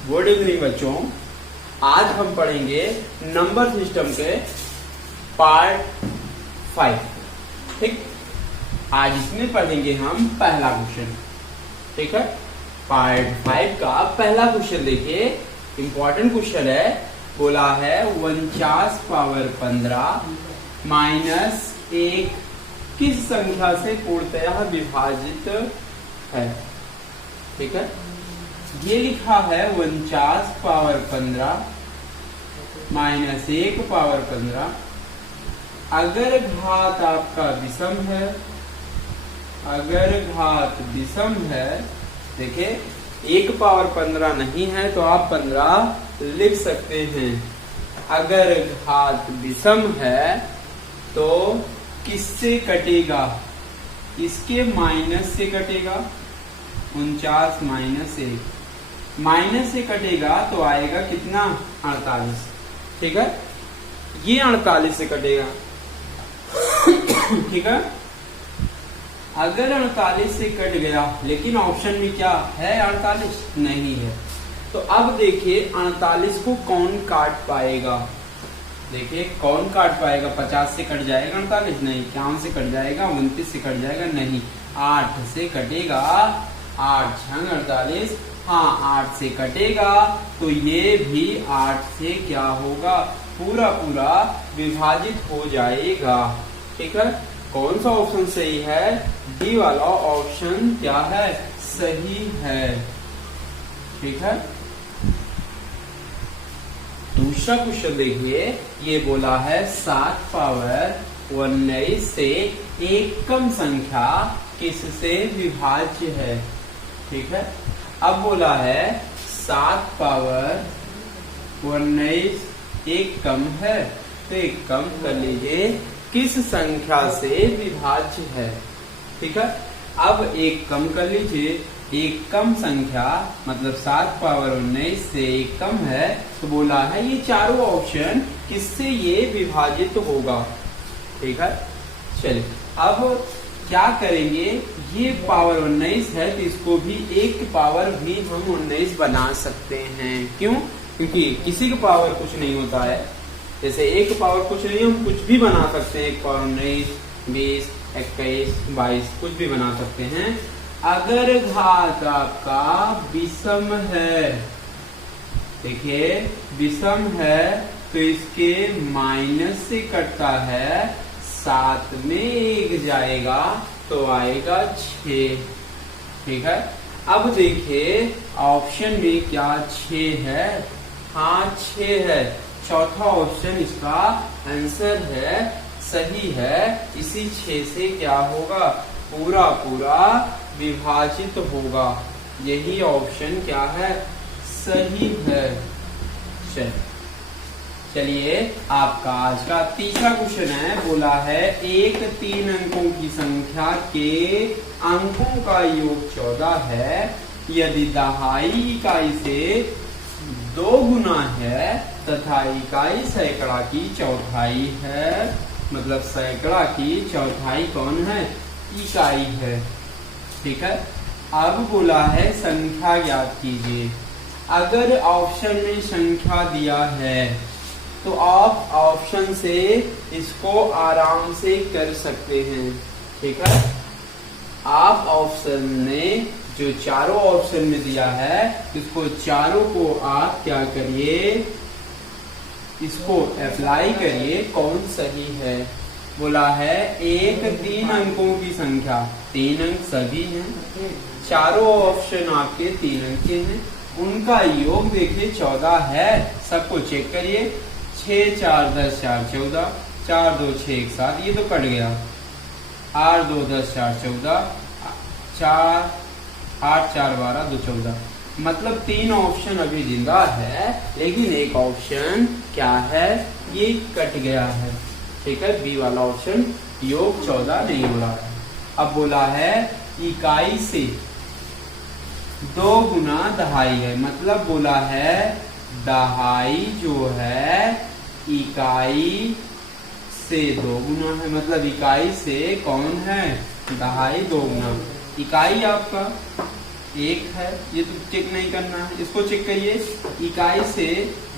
Good evening बच्चों। आज हम पढ़ेंगे नंबर सिस्टम के पार्ट 5। ठीक, आज इसमें पढ़ेंगे हम पहला क्वेश्चन। ठीक है, पार्ट 5 का पहला क्वेश्चन देखिए, इंपॉर्टेंट क्वेश्चन है। बोला है 49 पावर 15 माइनस 1 किस संख्या से पूर्णतः विभाजित है। ठीक है, ये लिखा है 49 पावर 15 माइनस 1 पावर 15। अगर घात आपका विषम है, अगर घात विषम है, देखिए 1 पावर 15 नहीं है तो आप 15 लिख सकते हैं। अगर घात विषम है तो किससे कटेगा? इसके माइनस से कटेगा। 49 माइनस 1, माइनस से कटेगा तो आएगा कितना? 48। ठीक है, ये 48 से कटेगा। ठीक है, अगर 48 से कट गया, लेकिन ऑप्शन में क्या है? 48 नहीं है। तो अब देखिए 48 को कौन काट पाएगा? देखिए कौन काट पाएगा? 50 से कट जाएगा 48? नहीं। 51 से कट जाएगा? 29 से कट जाएगा? नहीं। 8 से कटेगा। 8 छंग 48। हाँ, 8 से कटेगा तो ये भी 8 से क्या होगा? पूरा पूरा विभाजित हो जाएगा। ठीक है, कौन सा ऑप्शन सही है? डी वाला ऑप्शन क्या है? सही है। ठीक है, दूसरा क्वेश्चन देखिए, ये बोला है 7 पावर 19 से एक कम संख्या किससे विभाज्य है। ठीक है, अब बोला है 7 पावर 19 एक कम है, तो एक कम कर लीजिए, किस संख्या से विभाज्य है। ठीक है, अब एक कम कर लीजिए। एक कम संख्या मतलब 7 पावर 19 से एक कम है, तो बोला है ये चारों ऑप्शन किससे ये विभाजित होगा। ठीक है, चलिए अब क्या करेंगे? ये पावर 19 है तो इसको भी एक पावर भी हम 19 बना सकते हैं। क्यों? क्योंकि किसी का पावर कुछ नहीं होता है। जैसे एक पावर कुछ नहीं, हम कुछ भी बना सकते हैं। 1 पावर 19, 20, 21, 22 कुछ भी बना सकते हैं। अगर घात आपका विषम है, देखिए विषम है तो इसके माइनस से कटता है, 7 में 1 जाएगा तो आएगा 6। ठीक है, अब देखिए ऑप्शन में क्या 6 है? हाँ 6 है। चौथा ऑप्शन इसका आंसर है, सही है। इसी 6 से क्या होगा? पूरा पूरा विभाजित होगा। यही ऑप्शन क्या है? सही है। चलिए आपका आज का तीसरा क्वेश्चन है। बोला है एक 3 अंकों की संख्या के अंकों का योग 14 है। यदि दहाई इकाई से 2 गुना है तथा इकाई सैकड़ा की चौथाई है, मतलब सैकड़ा की चौथाई कौन है? इकाई है। ठीक है, अब बोला है संख्या ज्ञात कीजिए। अगर ऑप्शन में संख्या दिया है तो आप ऑप्शन से इसको आराम से कर सकते हैं। ठीक है, आप ऑप्शन में जो चारों ऑप्शन में दिया है, इसको चारों को आप क्या करिए? इसको अप्लाई करिए, कौन सही है। बोला है एक 3 अंकों की संख्या, 3 अंक सभी हैं, चारों ऑप्शन आपके 3 अंक के हैं, उनका योग देखिए 14 है। सबको चेक करिए। 6 4 10 4 14, 4 2 6 1 7, ये तो कट गया। 8 2 10 4 14, 4 8 4 12 2 14, मतलब 3 ऑप्शन अभी जिंदा है, लेकिन एक ऑप्शन क्या है? ये कट गया है। ठीक है, बी वाला ऑप्शन योग 14 नहीं हो रहा है। अब बोला है इकाई से 2 गुना दहाई है, मतलब बोला है दहाई जो है इकाई से 2 गुना है, मतलब इकाई से कौन है? दहाई 2 गुना। इकाई आपका 1 है, ये तो चेक नहीं करना है, इसको चेक करिए। इकाई से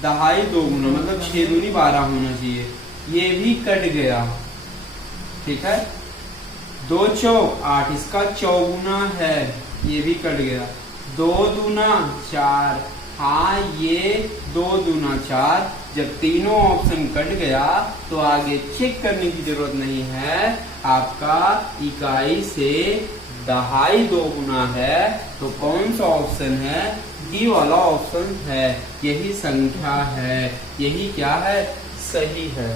दहाई 2 गुना मतलब 6 दूनी 12 होना चाहिए, ये भी कट गया। ठीक है, 2 चौक 8, इसका चौगुना है, ये भी कट गया। 2 दूना 4, हाँ ये 2 दूना 4। जब तीनों ऑप्शन कट गया तो आगे चेक करने की जरूरत नहीं है, आपका इकाई से दहाई 2 गुना है, तो कौन सा ऑप्शन है? डी वाला ऑप्शन है, यही संख्या है, यही क्या है? सही है।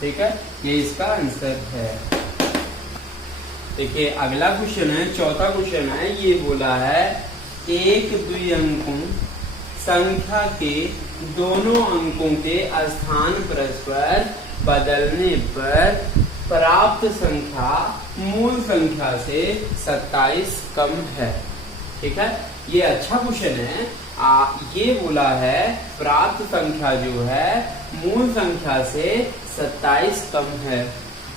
ठीक है, ये इसका आंसर है। देखिए अगला क्वेश्चन है, चौथा क्वेश्चन है, ये बोला है 1 2 अंकों संख्या के दोनों अंकों के स्थान परस्पर बदलने पर प्राप्त संख्या मूल संख्या से 27 कम है। ठीक है, ये अच्छा क्वेश्चन है। ये बोला है प्राप्त संख्या जो है मूल संख्या से 27 कम है।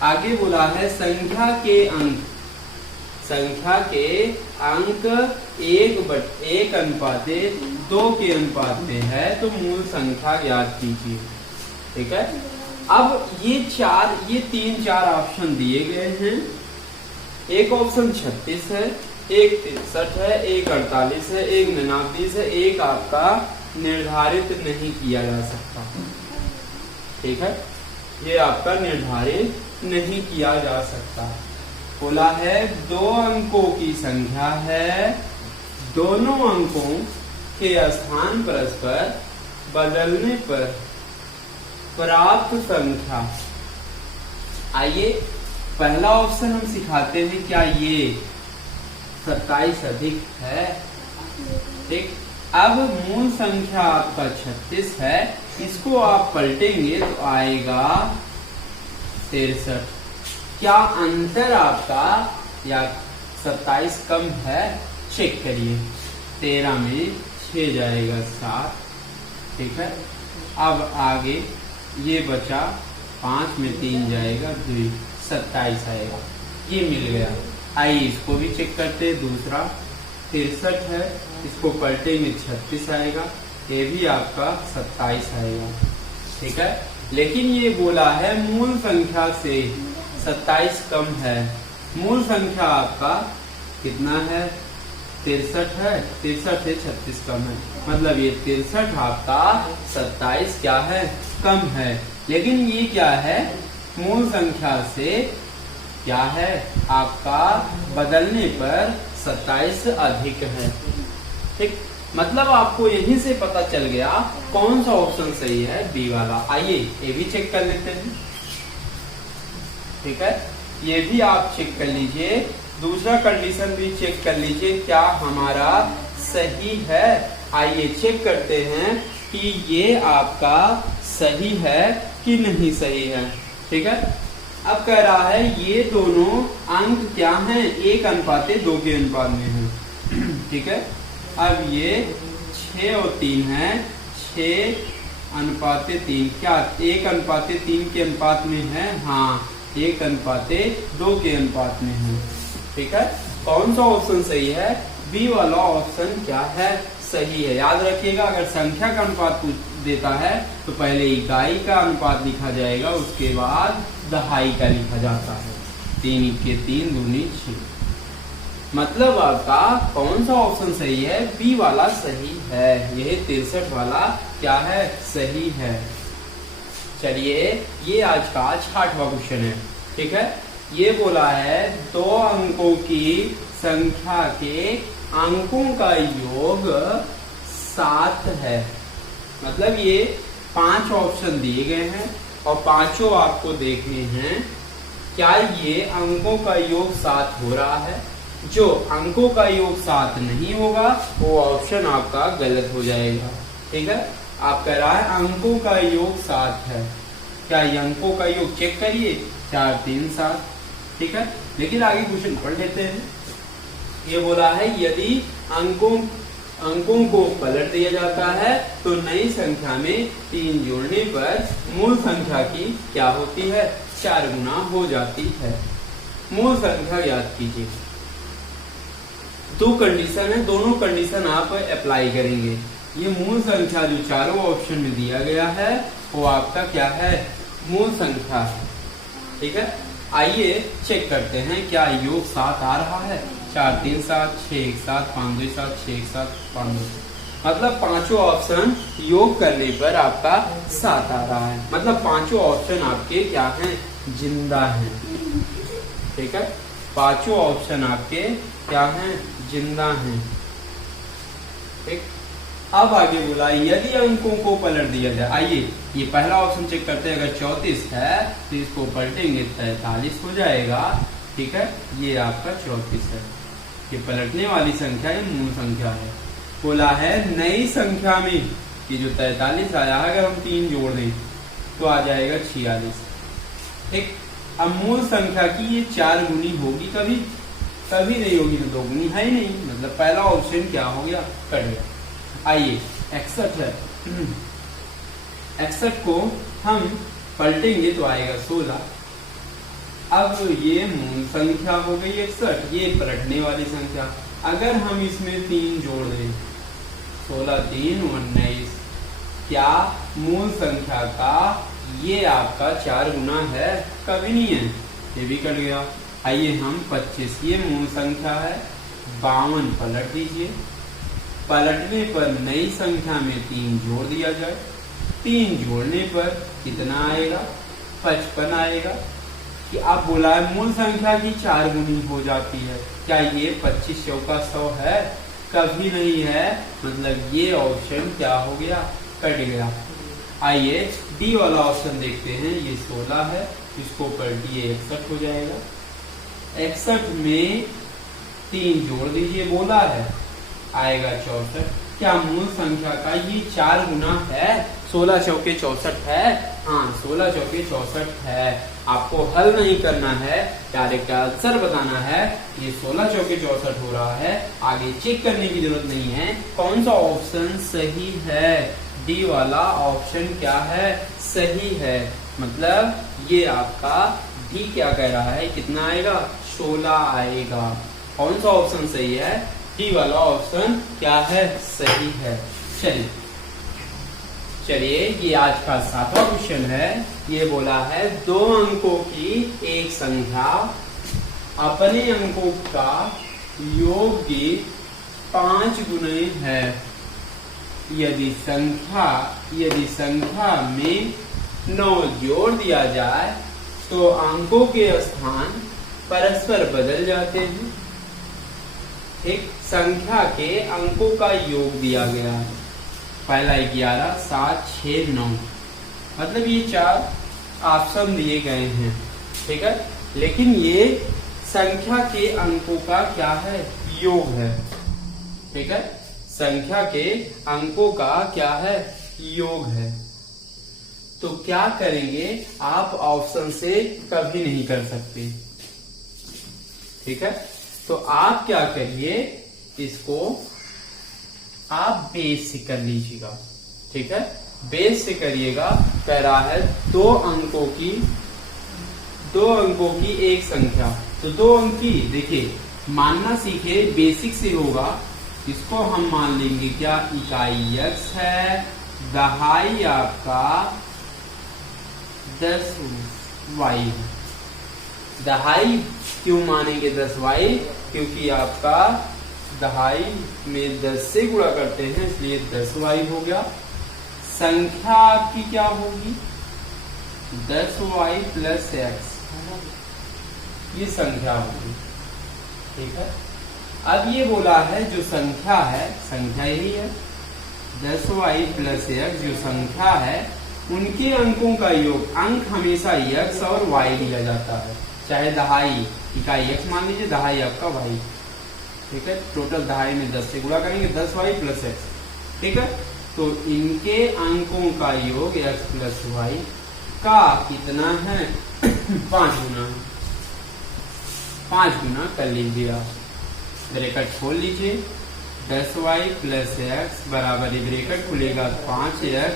आगे बोला है संख्या के अंक 1 अनुपाते 2 के अनुपात में है, तो मूल संख्या ज्ञात कीजिए। ठीक है, अब ये 3 4 ऑप्शन दिए गए हैं। एक ऑप्शन 36 है, एक 63 है, एक 48 है, एक 49 है, एक आपका निर्धारित नहीं किया जा सकता। ठीक है, ये आपका निर्धारित नहीं किया जा सकता। बोला है 2 अंकों की संख्या है, दोनों अंकों के स्थान परस्पर बदलने पर प्राप्त संख्या। आइए पहला ऑप्शन हम सिखाते हैं, क्या ये 27 अधिक है? ठीक, अब मूल संख्या आपका 36 है, इसको आप पलटेंगे तो आएगा 63। क्या अंतर आपका या 27 कम है? चेक करिए, 13 में 6 जाएगा 7। ठीक है, अब आगे ये बचा 5 में 3 जाएगा 2, 27 आएगा, ये मिल गया। आइए इसको भी चेक करते हैं। दूसरा 63 है, इसको पलटेंगे 36 आएगा, ये भी आपका 27 आएगा। ठीक है, लेकिन ये बोला है मूल संख्या से 27 कम है। मूल संख्या आपका कितना है? 63 है, 63 से 36 कम है, मतलब ये 63 आपका 27 क्या है? कम है। लेकिन ये क्या है? मूल संख्या से क्या है? आपका बदलने पर 27 अधिक है। ठीक, मतलब आपको यहीं से पता चल गया कौन सा ऑप्शन सही है, बी वाला। आइए ये भी चेक कर लेते हैं। ठीक है, ये भी आप चेक कर लीजिए। दूसरा कंडीशन भी चेक कर लीजिए, क्या हमारा सही है? आइए चेक करते हैं कि ये आपका सही है कि नहीं सही है। ठीक है, अब कह रहा है ये दोनों अंक क्या हैं? 1 अनुपाते 2 के अनुपात में है। ठीक है, अब ये 6 और 3 है, 6 अनुपाते 3, क्या 1 अनुपाते 3 के अनुपात में है? हाँ, 1 अनुपाते 2 के अनुपात में है। ठीक है, कौन सा ऑप्शन सही है? बी वाला ऑप्शन क्या है? सही है। याद रखिएगा, अगर संख्या का अनुपात देता है तो पहले इकाई का अनुपात लिखा जाएगा, उसके बाद दहाई का लिखा जाता है। 3 के 3 दूनी 6। मतलब आपका कौन सा ऑप्शन सही है? बी वाला सही है। यह 63 वाला क्या है? सही है। चलिए ये आज का 6वां क्वेश्चन है। ठीक है, ये बोला है 2 अंकों की संख्या के अंकों का योग 7 है। मतलब ये 5 ऑप्शन दिए गए हैं और पांचों आपको देखने हैं। क्या ये अंकों का योग 7 हो रहा है? जो अंकों का योग 7 नहीं होगा वो ऑप्शन आपका गलत हो जाएगा। ठीक है, आप कह रहा है अंकों का योग 7 है, क्या ये अंकों का योग चेक करिए, 4 3 7। ठीक है, लेकिन आगे क्वेश्चन पढ़ लेते हैं। ये बोला है यदि अंकों को पलट दिया जाता है तो नई संख्या में 3 जोड़ने पर मूल संख्या की क्या होती है? 4 गुना हो जाती है। मूल संख्या याद कीजिए। दो कंडीशन है, दोनों कंडीशन आप अप्लाई करेंगे। ये मूल संख्या जो चारों ऑप्शन में दिया गया है वो आपका क्या है, मूल संख्या है। ठीक है, आइए चेक करते हैं क्या योग 7 आ रहा है। 4 3 7, 6 1 7, 5 2 7, 6 1 7, 5 2, मतलब पांचों ऑप्शन योग करने पर आपका 7 आ रहा है। मतलब पांचों ऑप्शन आपके क्या हैं, जिंदा हैं। ठीक है, पांचों ऑप्शन आपके क्या हैं, जिंदा हैं। ठीक, अब आगे बोला यदि अंकों को पलट दिया जाए। आइए ये पहला ऑप्शन चेक करते हैं। अगर 34 है तो इसको पलटेंगे 43 हो जाएगा। ठीक है, ये आपका 34 है। ये पलटने वाली संख्या ये मूल संख्या है। बोला है नई संख्या में ये जो 43 आया अगर हम 3 जोड़ दें तो आ जाएगा 46। ठीक, अब मूल संख्या की ये 4 गुनी होगी, कभी कभी नहीं होगी तो 2 गुनी है ही नहीं। मतलब पहला ऑप्शन क्या हो गया, कट गया। आइए 61 है, 61 को हम पलटेंगे तो आएगा 16। अब ये मूल संख्या हो गई 61, ये पलटने वाली संख्या। अगर हम इसमें 3 जोड़ दें 16 3 19, क्या मूल संख्या का ये आपका 4 गुना है, कभी नहीं है, ये भी कट गया। आइए हम 25, ये मूल संख्या है, 52 पलट दीजिए। पलटने पर नई संख्या में 3 जोड़ दिया जाए, 3 जोड़ने पर कितना आएगा, 55 आएगा। कि आप बोला है मूल संख्या की 4 गुनी हो जाती है, क्या ये 25 चौका 100 है, कभी नहीं है। मतलब ये ऑप्शन क्या हो गया, कट गया। आइए डी वाला ऑप्शन देखते हैं। ये 16 है, इसको पलटिए 61 हो जाएगा। 61 में 3 जोड़ दीजिए, बोला है, आएगा 64। क्या मूल संख्या का ये 4 गुना है, 16 चौके 64 है। हाँ, 16 चौके 64 है। आपको हल नहीं करना है, डायरेक्ट आंसर बताना है। ये 16 चौके 64 हो रहा है, आगे चेक करने की जरूरत नहीं है। कौन सा ऑप्शन सही है, डी वाला ऑप्शन क्या है, सही है। मतलब ये आपका डी क्या कह रहा है, कितना आएगा, 16 आएगा। कौन सा ऑप्शन सही है, डी वाला ऑप्शन क्या है, सही है। चलिए ये आज का 7वां क्वेश्चन है। ये बोला है 2 अंकों की एक संख्या अपने अंकों का योग की 5 गुने है। यदि संख्या में 9 जोड़ दिया जाए तो अंकों के स्थान परस्पर बदल जाते हैं। एक संख्या के अंकों का योग दिया गया है, पहला 11 7 6 9, मतलब ये 4 ऑप्शन दिए गए हैं। ठीक है, लेकिन ये संख्या के अंकों का क्या है, योग है। ठीक है, संख्या के अंकों का क्या है, योग है। तो क्या करेंगे, आप ऑप्शन से कभी नहीं कर सकते। ठीक है, तो आप क्या करिए, इसको आप बेस से कर लीजिएगा। ठीक है, बेस से करिएगा। कह रहा है 2 अंकों की एक संख्या, तो 2 अंक की, देखिए मानना सीखे, बेसिक से होगा। इसको हम मान लेंगे क्या, इकाई x है, दहाई आपका 10y। दहाई क्यों मानेंगे 10y, क्योंकि आपका दहाई में 10 से गुणा करते हैं, इसलिए 10y हो गया। संख्या आपकी क्या होगी, 10y प्लस x, ये संख्या होगी। ठीक है, अब ये बोला है जो संख्या है, संख्या यही है 10y प्लस x, जो संख्या है उनके अंकों का योग। अंक हमेशा x और y लिया जाता है, चाहे दहाई इकाई x मान लीजिए, दहाई आपका y। ठीक है, टोटल दहाई में 10 से गुणा करेंगे, 10y प्लस x। ठीक है, तो इनके अंकों का योग x प्लस y का कितना है 5 गुना। 5 गुना कर लीजिए आप, ब्रैकेट खोल लीजिए, 10y प्लस x बराबर, ये ब्रैकेट खुलेगा 5x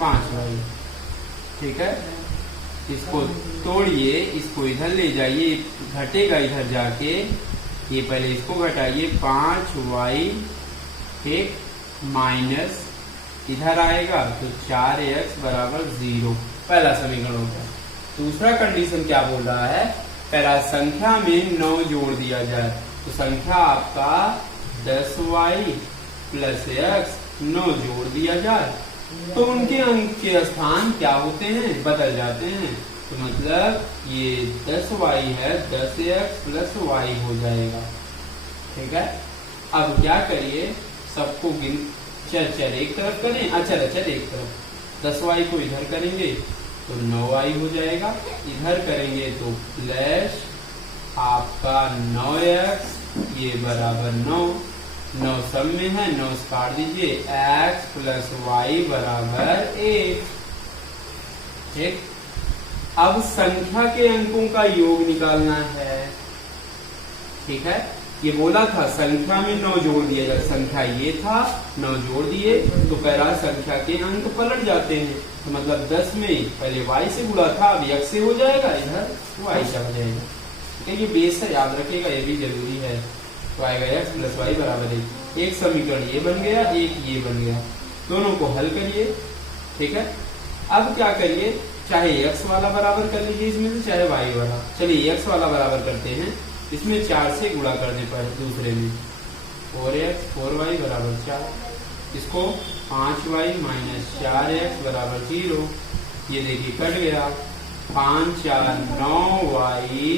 5y। ठीक है, इसको तोड़िए, इसको इधर ले जाइए, घटेगा इधर जाके, ये पहले इसको घटाइए, 5y एक माइनस इधर आएगा तो 4x बराबर 0, पहला समीकरण हो गया। दूसरा कंडीशन क्या बोल रहा है, पहला संख्या में 9 जोड़ दिया जाए, तो संख्या आपका 10y प्लस x 9 जोड़ दिया जाए तो उनके अंक के स्थान क्या होते हैं, बदल जाते हैं। तो मतलब ये 10y है, 10x प्लस y हो जाएगा। ठीक है, अब क्या करिए, सबको गिन चर एक तरफ करें, अचर एक तरफ। 10y को इधर करेंगे तो 9y हो जाएगा, इधर करेंगे तो प्लस आपका 9x ये बराबर 9 सब में है, 9 काट दीजिए, x प्लस वाई बराबर 1। ठीक, अब संख्या के अंकों का योग निकालना है। ठीक है, ये बोला था संख्या में 9 जोड़ दिया जाए, संख्या ये था 9 जोड़ दिए तो कह रहा संख्या के अंक पलट जाते हैं, तो मतलब 10 में पहले y से गुणा था, अब x से हो जाएगा, इधर y से हो जाएगा। ठीक है, ये बेस है, याद रखिएगा, ये भी जरूरी है। तो आएगा x प्लस वाई बराबर 1। एक समीकरण ये बन गया, एक ये बन गया, दोनों को हल करिए। ठीक है, अब क्या करिए, चाहे x वाला बराबर कर लीजिए इसमें से, चाहे y वाला। चलिए x वाला बराबर करते हैं, इसमें 4 से गुणा करने पर दूसरे में 4x 4y बराबर 4, इसको 5y माइनस 4x बराबर 0। ये देखिए कट गया, 5 4 9y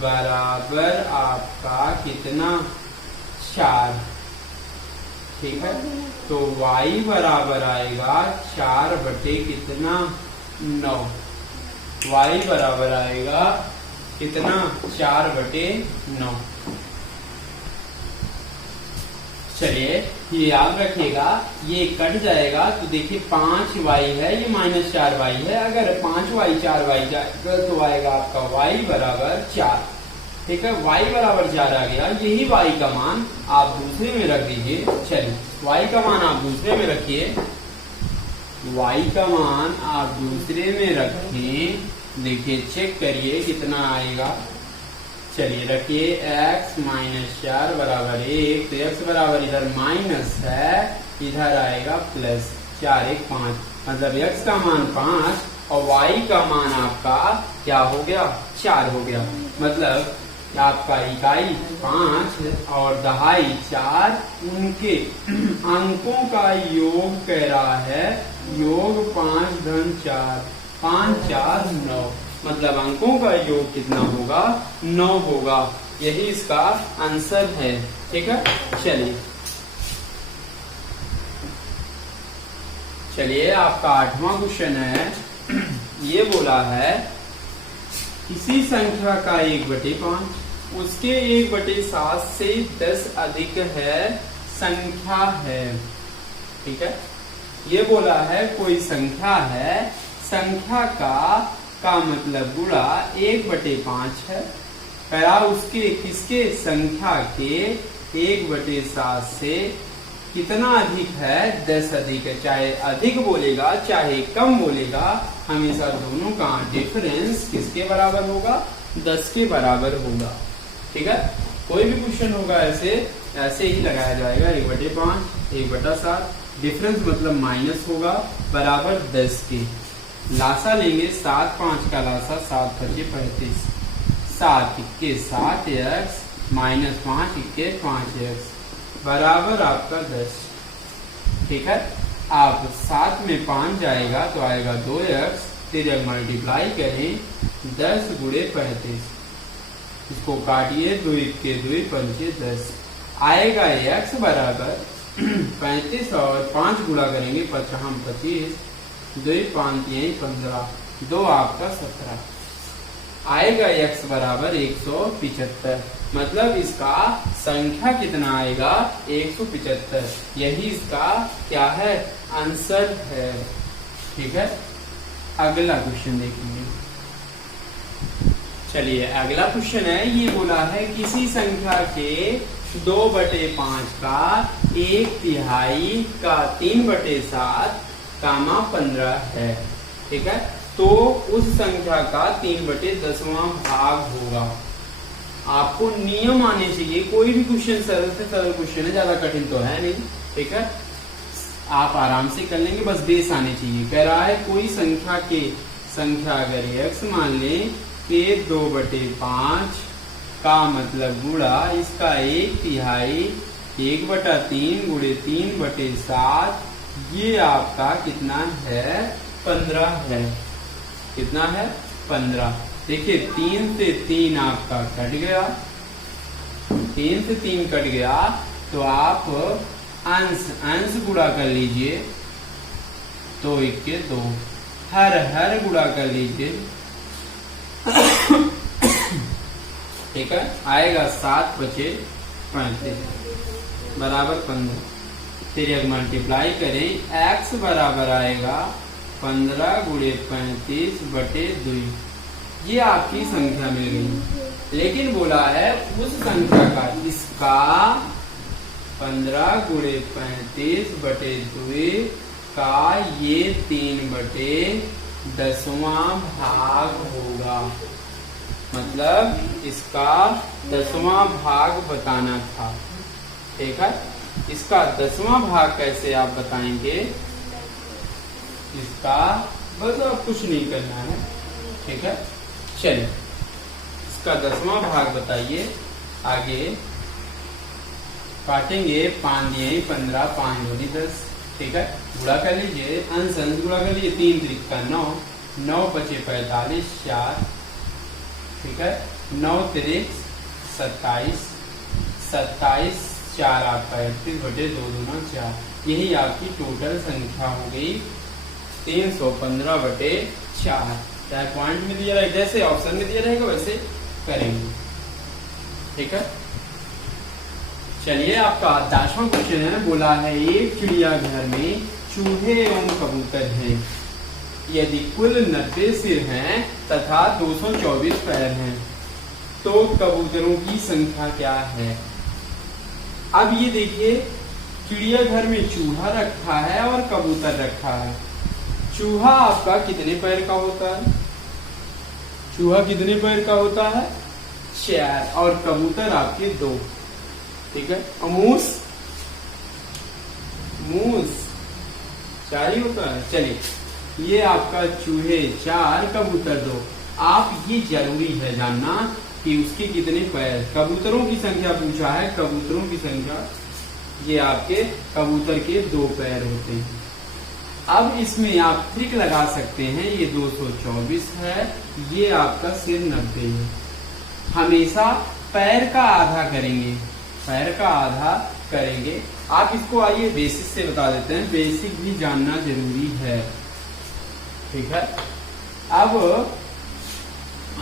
बराबर आपका कितना, 4। ठीक है, तो y बराबर आएगा 4 बटे कितना, 9। y बराबर आएगा कितना, 4 बटे 9। चलिए ये याद रखिएगा, ये कट जाएगा तो देखिए 5y है, ये माइनस 4y है। अगर 5y 4y जाएगा तो आएगा आपका y बराबर 4। ठीक है, y बराबर 4 आ गया, यही y का मान आप दूसरे में रख दीजिए। चलिए y का मान आप दूसरे में रखिए, y का मान आप दूसरे में रखें, देखिए चेक करिए कितना आएगा। चलिए रखिए, x माइनस 4 बराबर 1, तो x बराबर इधर माइनस है, इधर आएगा प्लस, 4 1 5, मतलब x का मान 5 और y का मान आपका क्या हो गया, 4 हो गया। मतलब आपका इकाई 5 और दहाई 4, उनके अंकों का योग कह रहा है, योग 5 धन 4, 5 4 9, मतलब अंकों का योग कितना होगा, 9 होगा। यही इसका आंसर है। ठीक है, चलिए आपका 8वां क्वेश्चन है, ये बोला है किसी संख्या का 1/5 उसके 1/7 से 10 अधिक है संख्या है। ठीक है, ये बोला है कोई संख्या है, संख्या का मतलब गुणा 1/5 है, करा उसके किसके, संख्या के 1/7 से कितना अधिक है, 10 अधिक है। चाहे अधिक बोलेगा चाहे कम बोलेगा, हमेशा दोनों का डिफरेंस किसके बराबर होगा, 10 के बराबर होगा। ठीक है, कोई भी क्वेश्चन होगा ऐसे ही लगाया जाएगा, 1/5 1/7, डिफरेंस मतलब माइनस होगा, बराबर 10 के। लासा लेंगे, 7 5 का लासा 7 5 35, 7 इक्के 7x माइनस 5 इक्के 5x बराबर आपका 10। ठीक है, आप 7 में 5 जाएगा तो आएगा 2x, फिर जब मल्टीप्लाई करें 10 गुणे 35, इसको काटिए, 2 इक्के 2 पंचे 10, आएगा x बराबर 35 और 5 गुणा करेंगे 5 25, 2 5 15, 2 आपका 17, आएगा x बराबर 175। मतलब इसका संख्या कितना आएगा, 175। यही इसका क्या है, आंसर है। ठीक है, अगला क्वेश्चन देखेंगे। चलिए अगला क्वेश्चन है, ये बोला है किसी संख्या के 2/5 का 1/3 का 3/7 कामा 15 है। ठीक है, तो उस संख्या का 3/10वां भाग होगा। आपको नियम आने चाहिए। कोई भी क्वेश्चन सरल से सरल क्वेश्चन है, ज्यादा कठिन तो है नहीं, ठीक है, आप आराम से कर लेंगे, बस बेस आने चाहिए। कह रहा है कोई संख्या अगर x मान लें कि 2/5 का मतलब गुणा इसका 1/3 1/3 गुणे 3/7, ये आपका कितना है 15 है। कितना है 15। देखिए 3 से 3 आपका कट गया, 3 से 3 कट गया, तो आप अंश गुणा कर लीजिए, 2 1 के 2, हर गुणा कर लीजिए, ठीक है, आएगा 7 बचे 35 बराबर 15। फिर एक मल्टीप्लाई करें, x बराबर आएगा 15 गुणे 35/2। ये आपकी संख्या मिल गई। लेकिन बोला है उस संख्या का, इसका 15 गुणे 35/2 का ये 3/10 भाग होगा। मतलब इसका 10वां भाग बताना था, ठीक है। इसका 10वां भाग कैसे आप बताएंगे, इसका बस आप कुछ नहीं करना है, ठीक है। चलिए इसका 10वां भाग बताइए। आगे काटेंगे, 5 दिए 15, 5 दूनी 10, ठीक है, गुणा कर लीजिए, अंश गुणा कर लीजिए, 3 त्रिक का 9, 9 बचे 45 4, ठीक है, 9 त्रिक 27, 27 4 आपका 38/2 दूना 4। यही आपकी टोटल संख्या हो गई 315/4। चाहे पॉइंट में दिया रहे, जैसे ऑप्शन में दिया रहेगा वैसे करेंगे, ठीक है। चलिए आपका 10वां क्वेश्चन है। बोला है एक चिड़ियाघर में चूहे एवं कबूतर हैं। यदि कुल 90 सिर हैं तथा 224 पैर हैं, तो कबूतरों की संख्या क्या है। अब ये देखिए, चिड़ियाघर में चूहा रखा है और कबूतर रखा है। चूहा आपका कितने पैर का होता है, चूहा कितने पैर का होता है 4, और कबूतर आपके 2, ठीक है। और मूस 4 ही होता है। चलिए ये आपका चूहे 4, कबूतर 2। आप ये जरूरी है जानना कि उसके कितने पैर, कबूतरों की संख्या पूछा है, कबूतरों की संख्या, ये आपके कबूतर के 2 पैर होते हैं। अब इसमें आप ट्रिक लगा सकते हैं, ये 224 है, ये आपका सिर 90 है। हमेशा पैर का आधा करेंगे, पैर का आधा करेंगे। आप इसको आइए बेसिक से बता देते हैं, बेसिक भी जानना जरूरी है, ठीक है। अब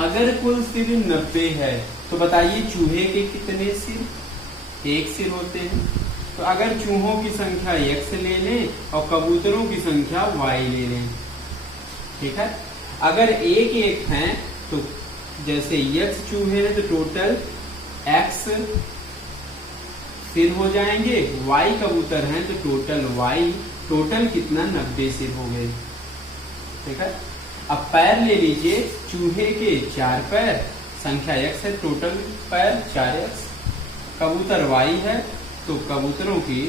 अगर कुल सिर 90 है तो बताइए चूहे के कितने सिर, 1 सिर होते हैं। तो अगर चूहों की संख्या x ले लें और कबूतरों की संख्या y ले लें, ठीक है। अगर 1 1 हैं तो जैसे x चूहे हैं तो टोटल x सिर हो जाएंगे, y कबूतर हैं तो टोटल y, टोटल कितना 90 सिर हो गए, ठीक है। अब पैर ले लीजिए, चूहे के 4 पैर, संख्या x है, टोटल पैर 4x, कबूतर y है तो कबूतरों की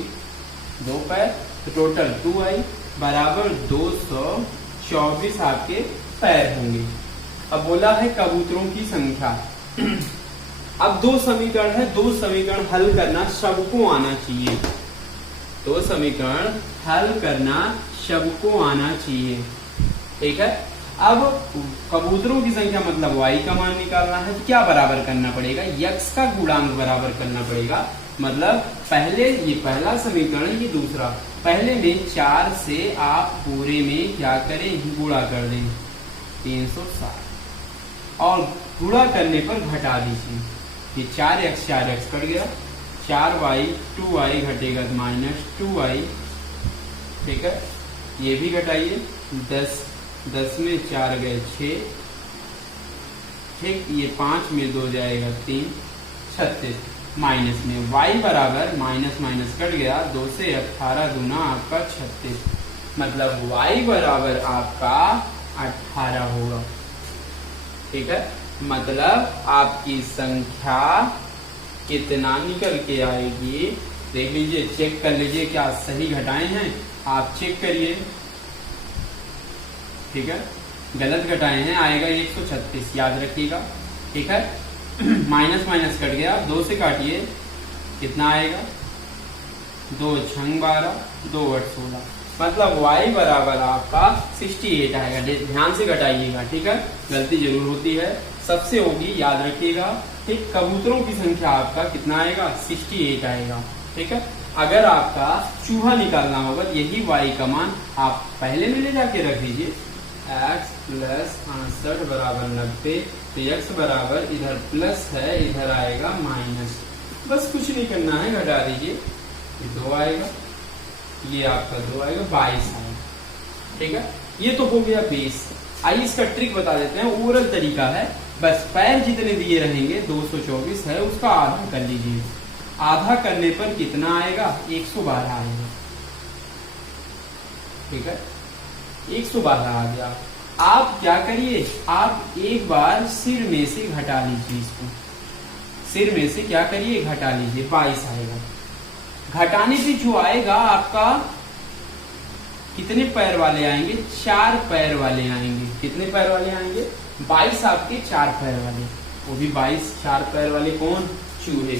2 पैर, तो टोटल 2y बराबर 224 आपके पैर होंगे। अब बोला है कबूतरों की संख्या। अब 2 समीकरण है, 2 समीकरण हल करना सबको आना चाहिए, 2 समीकरण हल करना सबको आना चाहिए, ठीक है। अब कबूतरों की संख्या मतलब y का मान निकालना है, तो क्या बराबर करना पड़ेगा, x का गुणांक बराबर करना पड़ेगा। मतलब पहले ये पहला समीकरण, ये दूसरा, पहले में 4 से आप पूरे में क्या करें, गुणा कर दें 360, और गुणा करने पर घटा दीजिए, ये 4x कट गया, 4y 2y घटेगा -2y, ठीक है। ये भी घटाइए, 10 में 4 गए 6, ठीक, ये 5 में 2 जाएगा 3, 36, माइनस में y बराबर माइनस माइनस कट गया, 2 से 18 दूना आपका 36, मतलब y बराबर आपका 18 होगा, ठीक है। मतलब आपकी संख्या कितना निकल के आएगी। देख लीजिए, चेक कर लीजिए क्या सही घटाए हैं, आप चेक करिए। ठीक है, गलत घटाए हैं, आएगा 136, याद रखिएगा। ठीक है, माइनस माइनस कट गया, 2 से काटिए, कितना आएगा, 2 छंग 12, 2 8 16, मतलब y बराबर आपका 68 आएगा। ध्यान से घटाइएगा, ठीक है, गलती जरूर होती है, सबसे होगी, याद रखिएगा। ठीक, कबूतरों की संख्या आपका कितना आएगा, 68 आएगा। ठीक है, अगर आपका चूहा निकालना होगा, यही y का मान आप पहले में ले जाके रख दीजिए, x प्लस 68 बराबर 90, तो x बराबर इधर प्लस है, इधर आएगा माइनस, बस कुछ नहीं करना है, घटा दीजिए, ये 2 आएगा, ये आपका 2 आएगा, 22 आएगा। ठीक है, ये तो हो गया बेस। आइए इसका ट्रिक बता देते हैं, ओरल तरीका है, बस पैर जितने दिए रहेंगे 224 है, उसका आधा कर लीजिए। आधा करने पर कितना आएगा, 112 आएगा। ठीक है, 112 आ गया। आप क्या करिए, आप एक बार सिर में से घटा लीजिए, इसको सिर में से क्या करिए, घटा लीजिए, 22 आएगा। घटाने से जो आएगा आपका, कितने पैर वाले आएंगे, 4 पैर वाले आएंगे। कितने पैर वाले आएंगे, 22 आपके 4 पैर वाले, वो भी 22 4 पैर वाले कौन, चूहे।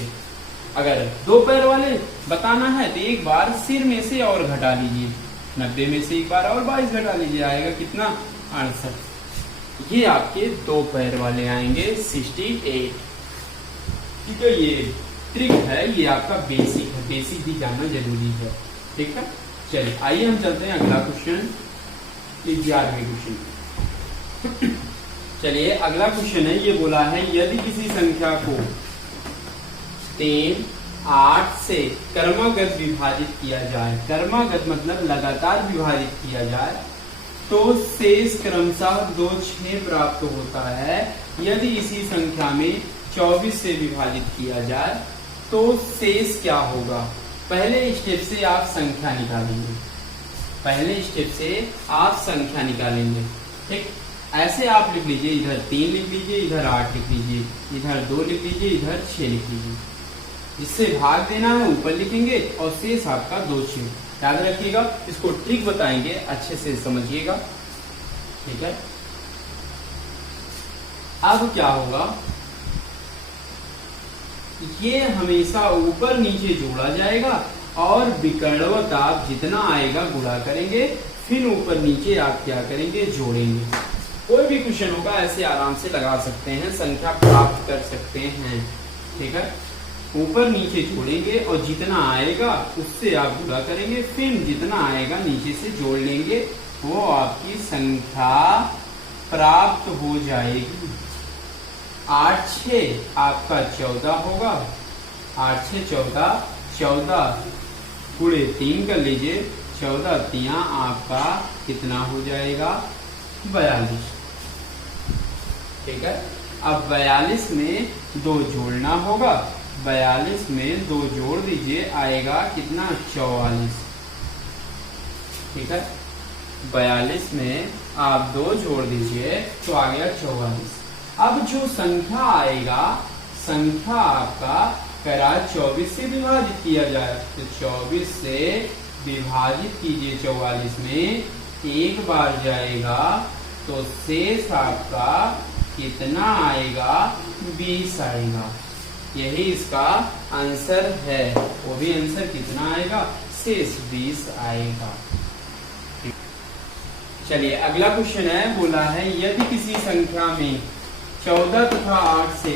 अगर 2 पैर वाले बताना है तो एक बार सिर में से और घटा लीजिए, 90 में से एक बार और 22 घटा लीजिए, आएगा कितना, 68। ये आपके 2 पैर वाले आएंगे 68। ठीक है, ये ट्रिक है, ये आपका बेसिक है, बेसिक भी जानना जरूरी है। ठीक है, चलिए आइए हम चलते हैं अगला क्वेश्चन, 11वें क्वेश्चन। चलिए अगला क्वेश्चन है, ये बोला है यदि किसी संख्या को 3, 8 से क्रमागत विभाजित किया जाए, क्रमागत मतलब लगातार विभाजित किया जाए, तो शेष क्रमशः 2, 6 प्राप्त होता है। यदि इसी संख्या में 24 से विभाजित किया जाए तो शेष क्या होगा। पहले स्टेप से आप संख्या निकालेंगे, पहले स्टेप से आप संख्या निकालेंगे। ठीक, ऐसे आप लिख लीजिए, इधर 3 लिख लीजिए, इधर 8 लिख लीजिए, इधर 2 लिख लीजिए, इधर 6 लिख लीजिए। जिससे भाग देना है ऊपर लिखेंगे और शेष आपका 2, 6। याद रखिएगा, इसको ट्रिक बताएंगे, अच्छे से समझिएगा। ठीक है, अब क्या होगा, ये हमेशा ऊपर नीचे जोड़ा जाएगा और विकर्णवत आप जितना आएगा गुणा करेंगे, फिर ऊपर नीचे आप क्या करेंगे, जोड़ेंगे। कोई भी क्वेश्चन होगा ऐसे आराम से लगा सकते हैं, संख्या प्राप्त कर सकते हैं। ठीक है, ऊपर नीचे जोड़ेंगे और जितना आएगा उससे आप गुणा करेंगे, फिर जितना आएगा नीचे से जोड़ लेंगे, वो आपकी संख्या प्राप्त हो जाएगी। 8, 6 आपका 14 होगा, 8, 6 14, 14 गुणे 3 कर लीजिए, 14 3 आपका कितना हो जाएगा, 42। ठीक है, अब 42 में 2 जोड़ना होगा, 42 में 2 जोड़ दीजिए, आएगा कितना, 44। ठीक है, 42 में आप 2 जोड़ दीजिए तो आ गया 44। अब जो संख्या आएगा, संख्या आपका करा 24 से विभाजित किया जाए, तो 24 से विभाजित कीजिए 44 में, एक बार जाएगा तो शेष आपका कितना आएगा, 20 आएगा। यही इसका आंसर है, वो भी आंसर कितना आएगा, शेष 20 आएगा। चलिए अगला क्वेश्चन है, बोला है यदि किसी संख्या में 14 तथा 8 से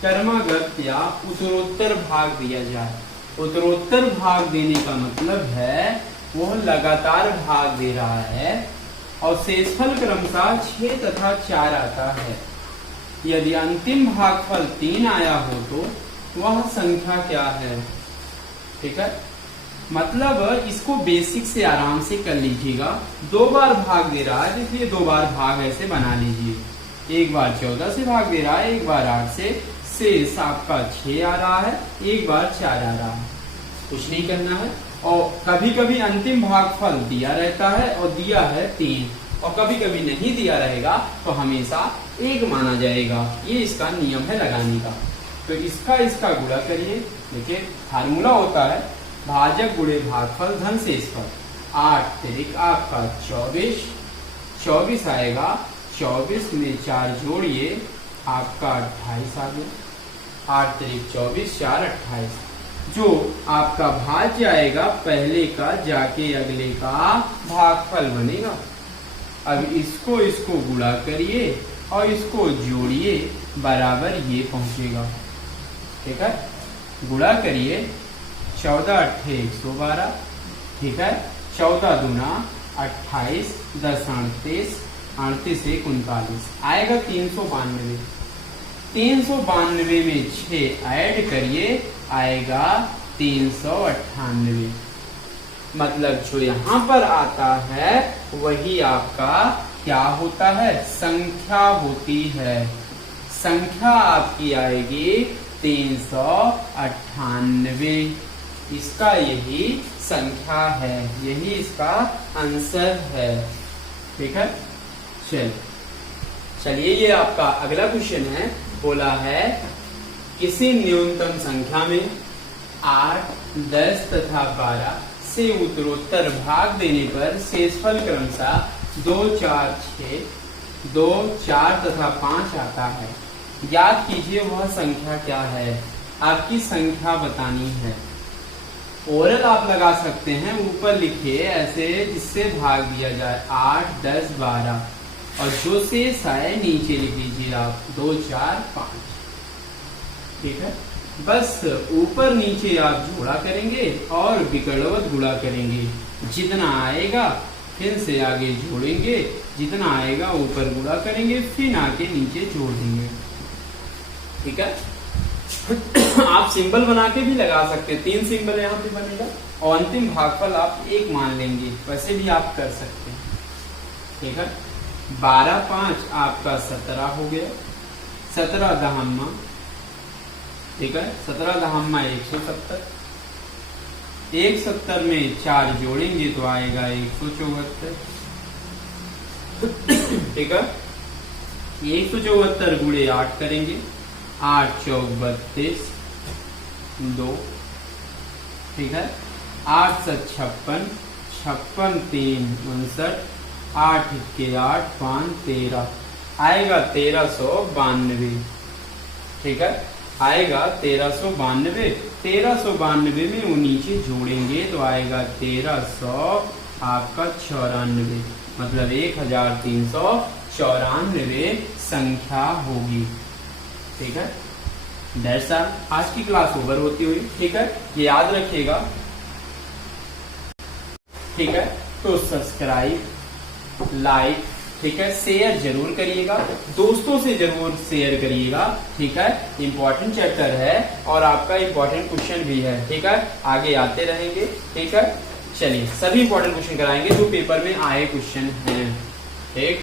क्रमागत या उत्तरोत्तर भाग दिया जाए। उत्तरोत्तर भाग देने का मतलब है वो लगातार भाग दे रहा है और शेषफल क्रमशः 6 तथा 4 आता है। यदि अंतिम भागफल 3 आया हो तो वह संख्या क्या है। ठीक है, मतलब इसको बेसिक से आराम से कर लीजिएगा। 2 बार भाग दे रहा है, इसलिए 2 बार भाग ऐसे बना लीजिए। एक बार 14 से भाग दे रहा है, एक बार 8 से, शेष आपका 6 आ रहा है, एक बार 4 आ रहा है, कुछ नहीं करना है। और कभी कभी अंतिम भागफल दिया रहता है और दिया है 3, और कभी कभी नहीं दिया रहेगा तो हमेशा 1 माना जाएगा। ये इसका नियम है लगाने का। तो इसका गुणा करिए। देखिए फार्मूला होता है भाजक गुणे भागफल धन शेषफल। 8 तिरिक आपका 24, 24 आएगा, 24 में 4 जोड़िए आपका 28 आ गया। 8 तिरिक 24, 4 28। जो आपका भाज्य आएगा पहले का जाके अगले का भागफल बनेगा। अब इसको गुणा करिए और इसको जोड़िए बराबर ये पहुंचेगा। ठीक है, गुणा करिए 14 अट्ठे 112। ठीक है, 14 दूना 28, 10 38, 38 1 39 आएगा 392। 392 में 6 ऐड करिए आएगा 398। मतलब जो यहाँ पर आता है वही आपका क्या होता है, संख्या होती है। संख्या आपकी आएगी 398। इसका यही संख्या है, यही इसका आंसर है। ठीक है, चलिए ये आपका अगला क्वेश्चन है। बोला है किसी न्यूनतम संख्या में 8, 10 तथा 12 से उत्तरोत्तर भाग देने पर शेषफल क्रमशः 2, 4, 6, 2, 4 तथा 5 आता है। याद कीजिए वह संख्या क्या है। आपकी संख्या बतानी है। ओरल आप लगा सकते हैं, ऊपर लिखिए ऐसे जिससे भाग दिया जाए 8, 10, 12 और जो शेष आए नीचे लिख लीजिए आप 2, 4, 5। ठीक है, बस ऊपर नीचे आप जोड़ा करेंगे और विकर्णवत गुणा करेंगे। जितना आएगा फिर से आगे जोड़ेंगे, जितना आएगा ऊपर गुणा करेंगे, फिर आके नीचे जोड़ देंगे। ठीक है, आप सिंबल बना के भी लगा सकते हैं। 3 सिंबल यहाँ पे बनेगा और अंतिम भागफल आप 1 मान लेंगे, वैसे भी आप कर सकते हैं। ठीक है, 12, 5 आपका 17 हो गया। 17 दहम्मा, ठीक है, 17 दहम्मा 170। 170 में 4 जोड़ेंगे तो आएगा 174। ठीक है, 174 गुणे 8 करेंगे, 8 चौक 32, 2। ठीक है, 8 से 56, 56 3 59, 8 के 8 5 13 आएगा 1392। ठीक है, आएगा 1392। 1392 में वो नीचे जोड़ेंगे तो आएगा 1300 आपका 94। मतलब 1394 संख्या होगी। ठीक है, दैट्स ऑल। आज की क्लास ओवर होती हुई। ठीक है, ये याद रखिएगा। ठीक है, तो सब्सक्राइब, लाइक, ठीक है, शेयर जरूर करिएगा, दोस्तों से जरूर शेयर करिएगा। ठीक है, इंपॉर्टेंट चैप्टर है और आपका इंपॉर्टेंट क्वेश्चन भी है। ठीक है, आगे आते रहेंगे। ठीक है, चलिए सभी इंपॉर्टेंट क्वेश्चन कराएंगे जो पेपर में आए क्वेश्चन हैं। ठीक।